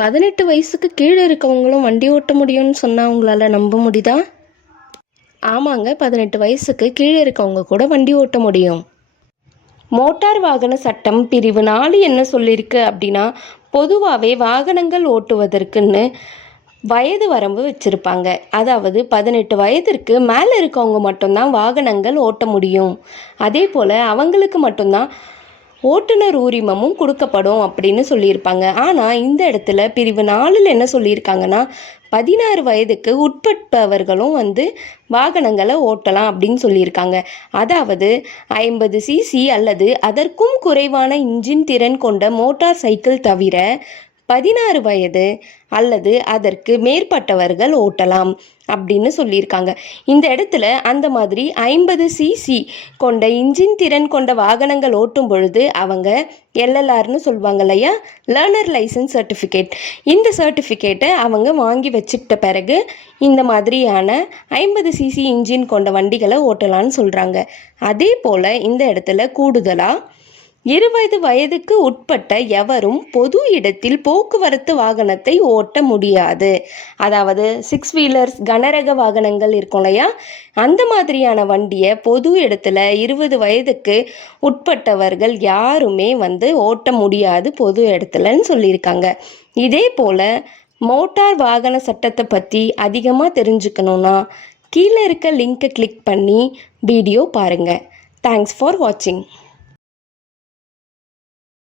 18 வயசுக்கு கீழே இருக்கவங்களும் வண்டி ஓட்ட முடியும்னு சொன்னால் உங்களால் நம்ப முடியுதா? ஆமாங்க, 18 வயசுக்கு கீழே இருக்கவங்க கூட வண்டி ஓட்ட முடியும். மோட்டார் வாகன சட்டம் பிரிவு 4 என்ன சொல்லியிருக்கு அப்படின்னா, பொதுவாகவே வாகனங்கள் ஓட்டுவதற்குன்னு வயது வரம்பு வச்சுருப்பாங்க. அதாவது 18 வயதிற்கு மேலே இருக்கவங்க மட்டும்தான் வாகனங்கள் ஓட்ட முடியும். அதே போல் அவங்களுக்கு மட்டும்தான் ஓட்டுநர் உரிமமும் கொடுக்கப்படும் அப்படின்னு சொல்லியிருப்பாங்க. ஆனால் இந்த இடத்துல பிரிவு 4 என்ன சொல்லியிருக்காங்கன்னா, 16 வயதுக்கு உட்பட்டவர்களும் வாகனங்களை ஓட்டலாம் அப்படின்னு சொல்லியிருக்காங்க. அதாவது 50 சிசி அல்லது அதற்கும் குறைவான இன்ஜின் திறன் கொண்ட மோட்டார் சைக்கிள் தவிர 16 வயது அல்லது அதற்கு மேற்பட்டவர்கள் ஓட்டலாம் அப்படின்னு சொல்லியிருக்காங்க. இந்த இடத்துல அந்த மாதிரி 50 சிசி கொண்ட இன்ஜின் திறன் கொண்ட வாகனங்கள் ஓட்டும் பொழுது அவங்க எல்எல்ஆர்னு சொல்லுவாங்க இல்லையா, லேர்னர் லைசன்ஸ் சர்டிஃபிகேட், இந்த சர்டிஃபிகேட்டை அவங்க வாங்கி வச்சுக்கிட்ட பிறகு இந்த மாதிரியான 50 சிசி இன்ஜின் கொண்ட வண்டிகளை ஓட்டலான்னு சொல்கிறாங்க. அதே போல் இந்த இடத்துல கூடுதலாக 20 வயதுக்கு உட்பட்ட எவரும் பொது இடத்தில் போக்குவரத்து வாகனத்தை ஓட்ட முடியாது. அதாவது 6 வீலர்ஸ் கனரக வாகனங்கள் இருக்கும் இல்லையா, அந்த மாதிரியான வண்டியை பொது இடத்துல 20 வயதுக்கு உட்பட்டவர்கள் யாருமே ஓட்ட முடியாது பொது இடத்துலன்னு சொல்லியிருக்காங்க. இதே போல் மோட்டார் வாகன சட்டத்தை பற்றி அதிகமாக தெரிஞ்சுக்கணுன்னா கீழே இருக்க லிங்கை கிளிக் பண்ணி வீடியோ பாருங்கள். தேங்க்ஸ் ஃபார் வாட்சிங்.